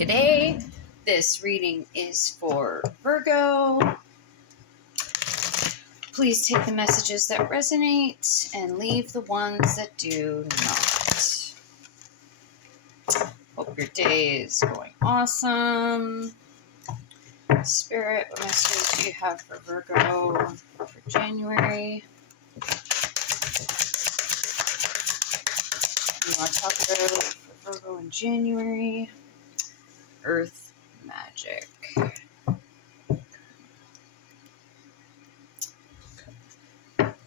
G'day. This reading is for Virgo. Please take the messages that resonate and leave the ones that do not. Hope your day is going awesome. Spirit, what messages do you have for Virgo for January? You want to talk about for Virgo in January? Earth magic.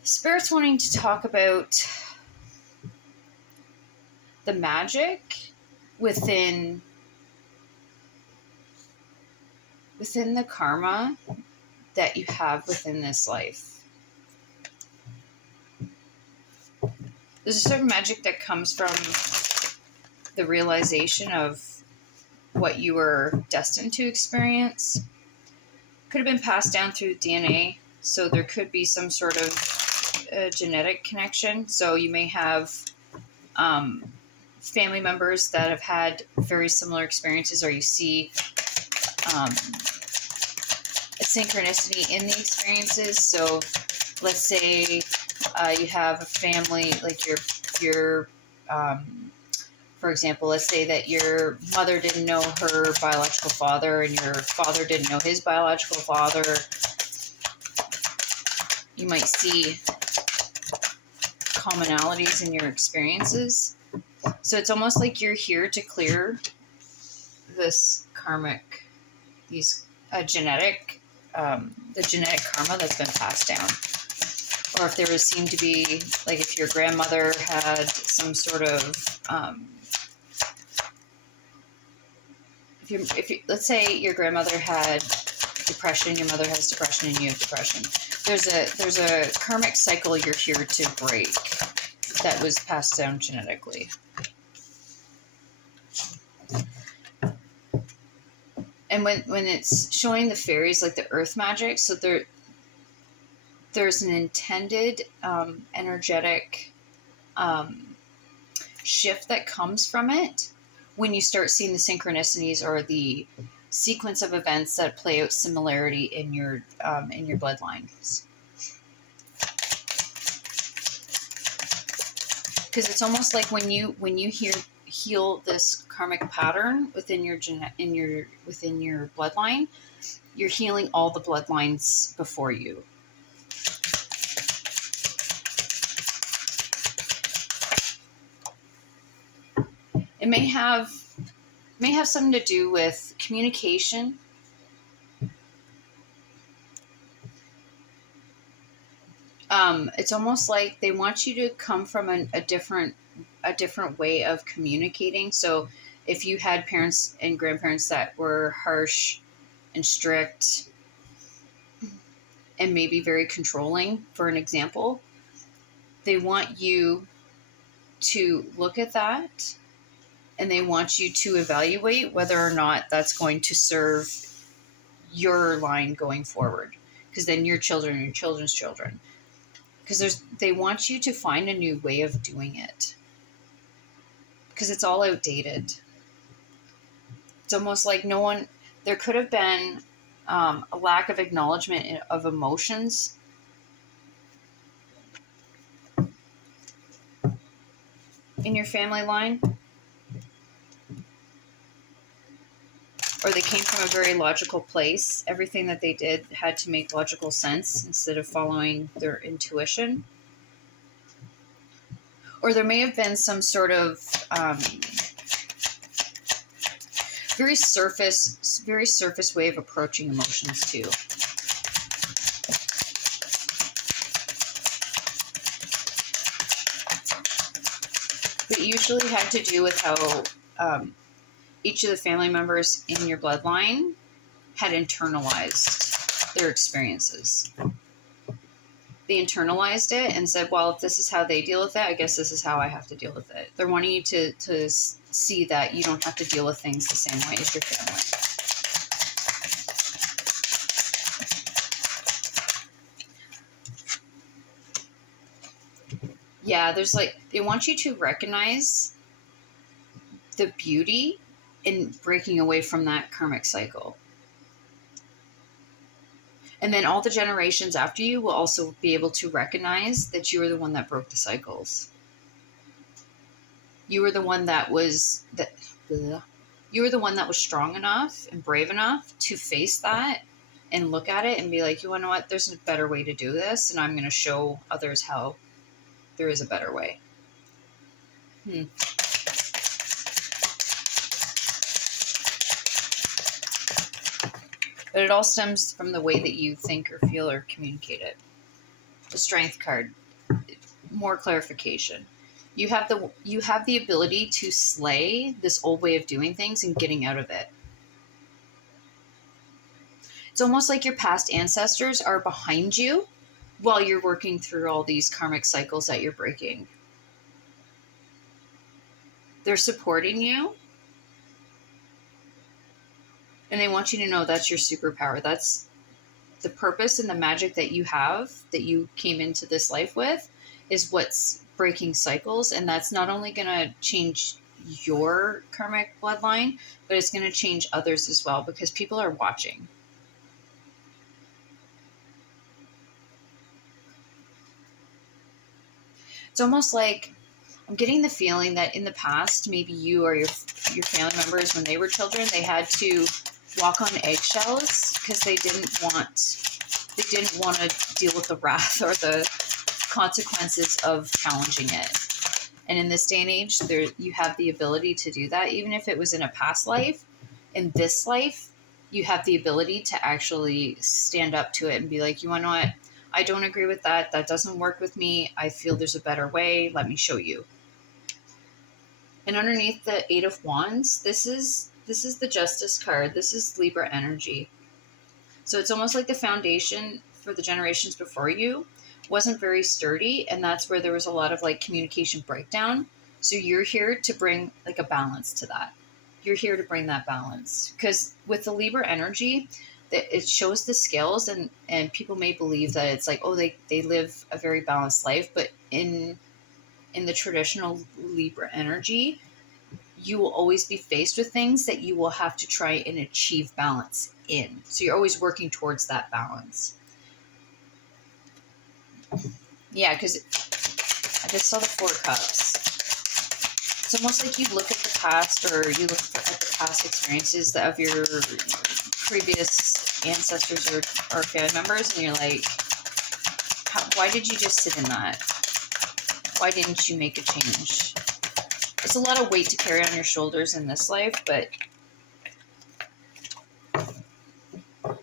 Spirit's wanting to talk about the magic within the karma that you have within this life. There's a certain magic that comes from the realization of what you were destined to experience. Could have been passed down through DNA, so there could be some sort of genetic connection. So you may have family members that have had very similar experiences, or you see a synchronicity in the experiences. So let's say you have a family, like your for example, let's say that your mother didn't know her biological father and your father didn't know his biological father. You might see commonalities in your experiences. So it's almost like you're here to clear this karmic, these the genetic karma that's been passed down. Or if there seemed to be, like if your grandmother had some sort of, if you, let's say your grandmother had depression, your mother has depression, and you have depression. There's a karmic cycle you're here to break that was passed down genetically. And when it's showing the fairies, like the earth magic, so there's an intended energetic shift that comes from it when you start seeing the synchronicities or the sequence of events that play out similarity in your bloodlines. Because it's almost like when you heal this karmic pattern within your bloodline, you're healing all the bloodlines before you. It may have something to do with communication. It's almost like they want you to come from a different way of communicating. So if you had parents and grandparents that were harsh and strict and maybe very controlling, for an example, they want you to look at that and they want you to evaluate whether or not that's going to serve your line going forward. Because then your children and your children's children. Because they want you to find a new way of doing it. Because it's all outdated. It's almost like there could have been a lack of acknowledgement of emotions. In your family line. Or they came from a very logical place. Everything that they did had to make logical sense instead of following their intuition. Or there may have been some sort of very surface way of approaching emotions too. But it usually had to do with how each of the family members in your bloodline had internalized their experiences. They internalized it and said, well, if this is how they deal with it, I guess this is how I have to deal with it. They're wanting you to see that you don't have to deal with things the same way as your family. Yeah, they want you to recognize the beauty in breaking away from that karmic cycle. And then all the generations after you will also be able to recognize that you were the one that broke the cycles. You were the one that was you were the one that was strong enough and brave enough to face that and look at it and be like, you know what, there's a better way to do this, and I'm going to show others how there is a better way. But it all stems from the way that you think or feel or communicate it. The Strength card, more clarification. You have the ability to slay this old way of doing things and getting out of it. It's almost like your past ancestors are behind you while you're working through all these karmic cycles that you're breaking. They're supporting you. And they want you to know that's your superpower. That's the purpose and the magic that you have, that you came into this life with, is what's breaking cycles. And that's not only going to change your karmic bloodline, but it's going to change others as well, because people are watching. It's almost like I'm getting the feeling that in the past, maybe you or your family members, when they were children, they had to walk on eggshells because they didn't want to deal with the wrath or the consequences of challenging it. And in this day and age, you have the ability to do that, even if it was in a past life. In this life, you have the ability to actually stand up to it and be like, you know what? I don't agree with that. That doesn't work with me. I feel there's a better way. Let me show you. And underneath the Eight of Wands, this is the Justice card. This is Libra energy. So it's almost like the foundation for the generations before you wasn't very sturdy, and that's where there was a lot of like communication breakdown. So you're here to bring like a balance to that. You're here to bring that balance, because with the Libra energy, it shows the scales, and people may believe that it's like, oh, they live a very balanced life, but in the traditional Libra energy, you will always be faced with things that you will have to try and achieve balance in. So you're always working towards that balance. Yeah, because I just saw the Four Cups. It's almost like you look at the past, or you look at the past experiences of your previous ancestors or family members, and you're like, why did you just sit in that? Why didn't you make a change? It's a lot of weight to carry on your shoulders in this life, but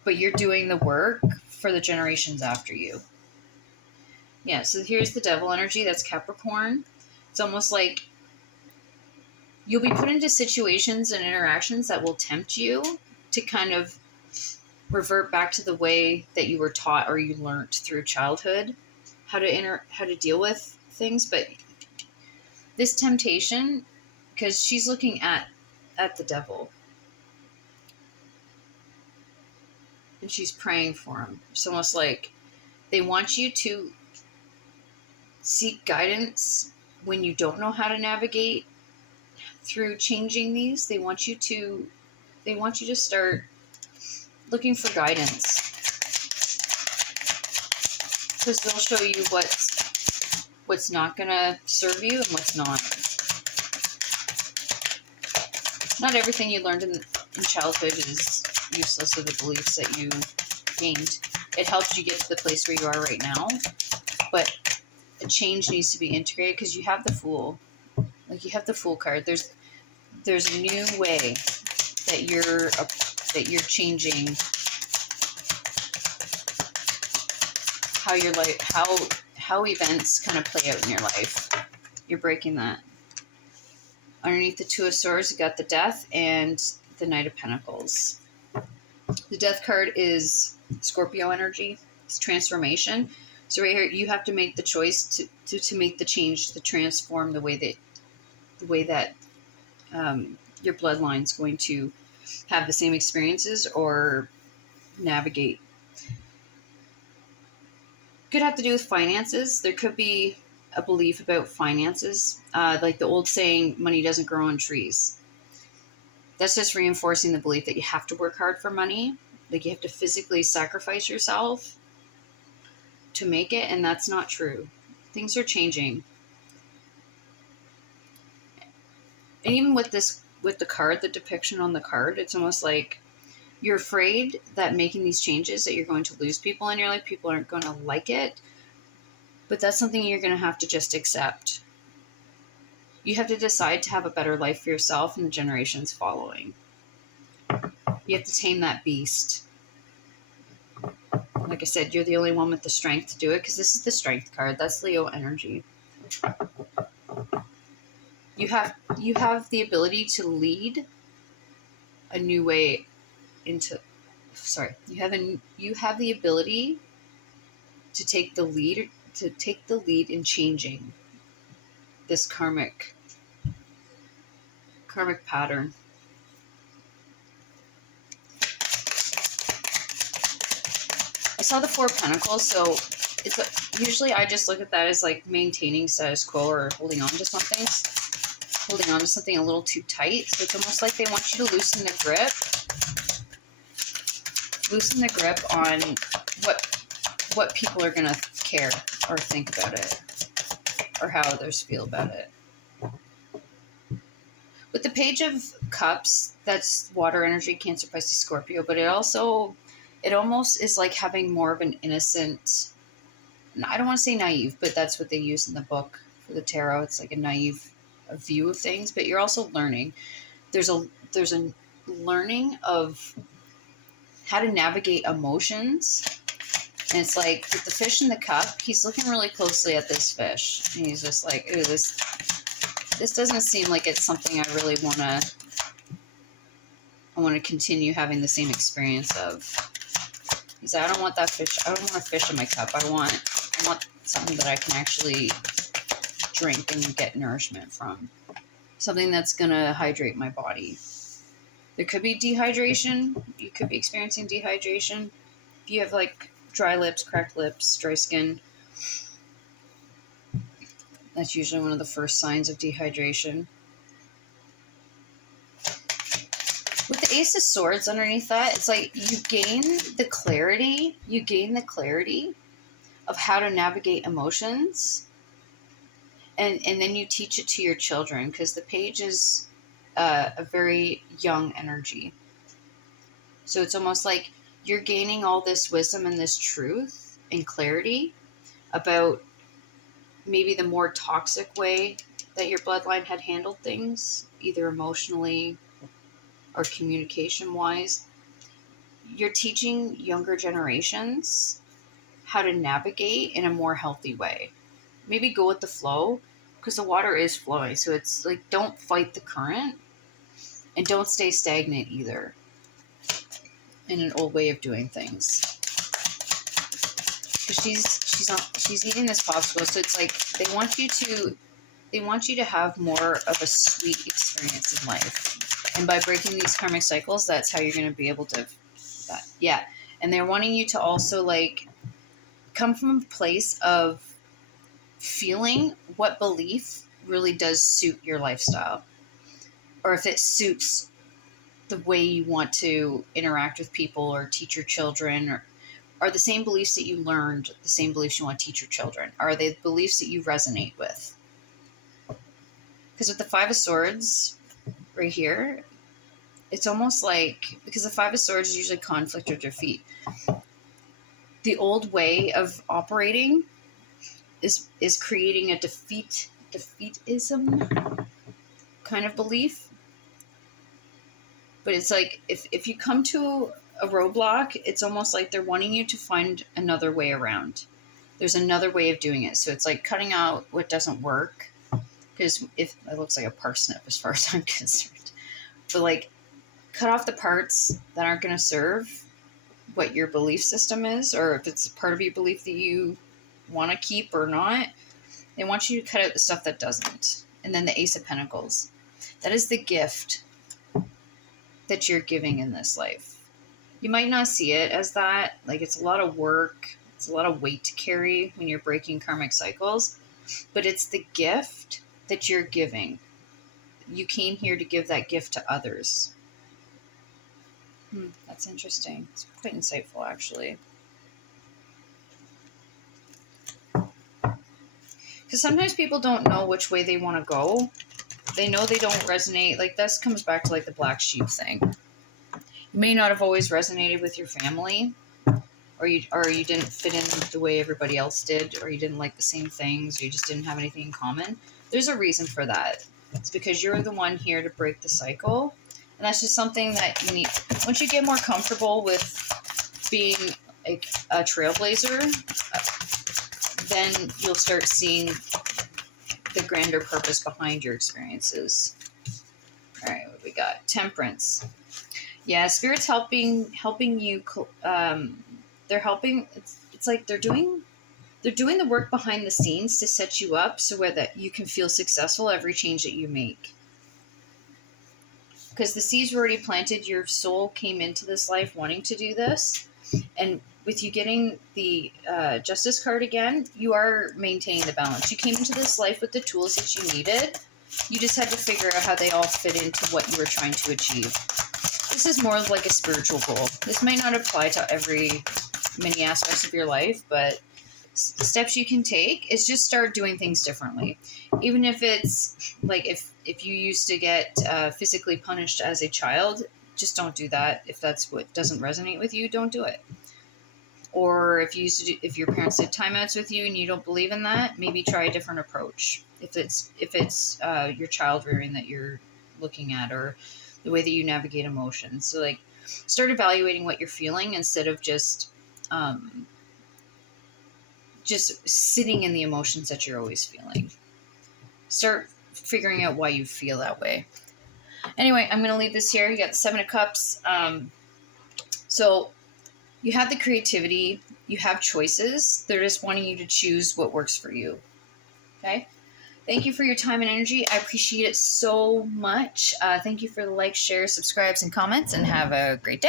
you're doing the work for the generations after you. Yeah, so here's the Devil energy. That's Capricorn. It's almost like you'll be put into situations and interactions that will tempt you to kind of revert back to the way that you were taught or you learned through childhood, how to deal with things. But this temptation, because she's looking at the devil, and she's praying for him. It's almost like they want you to seek guidance when you don't know how to navigate through changing these. They want you to start looking for guidance, because they'll show you what's not going to serve you and what's not. Not everything you learned in childhood is useless, of the beliefs that you gained. It helped you get to the place where you are right now, but a change needs to be integrated, because you have the Fool. Like, you have the Fool card. There's a new way that you're changing how your life, how events kind of play out in your life. You're breaking that. Underneath the Two of Swords, you got the Death and the Knight of Pentacles. The Death card is Scorpio energy. It's transformation. So right here, you have to make the choice to make the change, to transform the way that your bloodline's going to have the same experiences or navigate. Could have to do with finances. There could be a belief about finances, like the old saying, money doesn't grow on trees. That's just reinforcing the belief that you have to work hard for money. Like you have to physically sacrifice yourself to make it. And that's not true. Things are changing. And even with this, with the card, the depiction on the card, it's almost like you're afraid that making these changes that you're going to lose people in your life. People aren't going to like it. But that's something you're going to have to just accept. You have to decide to have a better life for yourself and the generations following. You have to tame that beast. Like I said, you're the only one with the strength to do it, because this is the strength card. That's Leo energy. You have the ability to lead a new way into. Sorry, you have the ability to take the lead in changing this karmic pattern. I saw the Four of Pentacles, so usually I just look at that as like maintaining status quo or holding on to something a little too tight. So it's almost like they want you to loosen the grip on what people are gonna care or think about it, or how others feel about it. With the Page of Cups, that's water energy, Cancer, Pisces, Scorpio, but it almost is like having more of an innocent, I don't want to say naive, but that's what they use in the book for the tarot. It's like a naive view of things, but you're also learning. There's a learning of how to navigate emotions. And it's like with the fish in the cup, he's looking really closely at this fish. And he's just like, ooh, this doesn't seem like it's something I really want to continue having the same experience of. He's like, I don't want that fish. I don't want a fish in my cup. I want something that I can actually drink and get nourishment from. Something that's going to hydrate my body. There could be dehydration. You could be experiencing dehydration. If you have like dry lips, cracked lips, dry skin, that's usually one of the first signs of dehydration. With the Ace of Swords underneath that, it's like you gain the clarity of how to navigate emotions, and then you teach it to your children, because the page is a very young energy. So it's almost like you're gaining all this wisdom and this truth and clarity about maybe the more toxic way that your bloodline had handled things, either emotionally or communication-wise. You're teaching younger generations how to navigate in a more healthy way. Maybe go with the flow, because the water is flowing. So it's like, don't fight the current, and don't stay stagnant either in an old way of doing things. Because she's eating this popsicle, so it's like they want you to have more of a sweet experience in life. And by breaking these karmic cycles, that's how you're going to be able to that. Yeah. And they're wanting you to also like come from a place of feeling what belief really does suit your lifestyle, or if it suits the way you want to interact with people or teach your children, or are the same beliefs that you learned the same beliefs you want to teach your children? Are they beliefs that you resonate with? Because with the Five of Swords right here, it's almost like, because the Five of Swords is usually conflict or defeat. The old way of operating is creating a defeatism kind of belief. But it's like, if you come to a roadblock, it's almost like they're wanting you to find another way around. There's another way of doing it. So it's like cutting out what doesn't work. Because if it looks like a parsnip as far as I'm concerned. But like, cut off the parts that aren't going to serve what your belief system is, or if it's part of your belief that you want to keep or not. They want you to cut out the stuff that doesn't. And then the Ace of Pentacles. That is the gift that you're giving in this life. You might not see it as that. Like, it's a lot of work. It's a lot of weight to carry when you're breaking karmic cycles. But it's the gift that you're giving. You came here to give that gift to others. That's interesting. It's quite insightful, actually. Because sometimes people don't know which way they want to go. They know they don't resonate. Like, this comes back to, like, the black sheep thing. You may not have always resonated with your family, or you didn't fit in the way everybody else did, or you didn't like the same things, or you just didn't have anything in common. There's a reason for that. It's because you're the one here to break the cycle. And that's just something that you need. Once you get more comfortable with being a trailblazer, then you'll start seeing the grander purpose behind your experiences. All right, what we got? Temperance. Yeah, Spirit's helping you. They're helping. It's like they're doing the work behind the scenes to set you up so that you can feel successful every change that you make. Because the seeds were already planted. Your soul came into this life wanting to do this, and with you getting the Justice card again, you are maintaining the balance. You came into this life with the tools that you needed. You just had to figure out how they all fit into what you were trying to achieve. This is more like a spiritual goal. This may not apply to many aspects of your life, but the steps you can take is just start doing things differently. Even if it's like if you used to get physically punished as a child, just don't do that. If that's what doesn't resonate with you, don't do it. Or if your parents did timeouts with you and you don't believe in that, maybe try a different approach. If it's your child rearing that you're looking at, or the way that you navigate emotions. So, like, start evaluating what you're feeling instead of just sitting in the emotions that you're always feeling. Start figuring out why you feel that way. Anyway, I'm going to leave this here. You got the Seven of Cups. So you have the creativity. You have choices. They're just wanting you to choose what works for you. Okay? Thank you for your time and energy. I appreciate it so much. Thank you for the likes, shares, subscribes, and comments, and have a great day.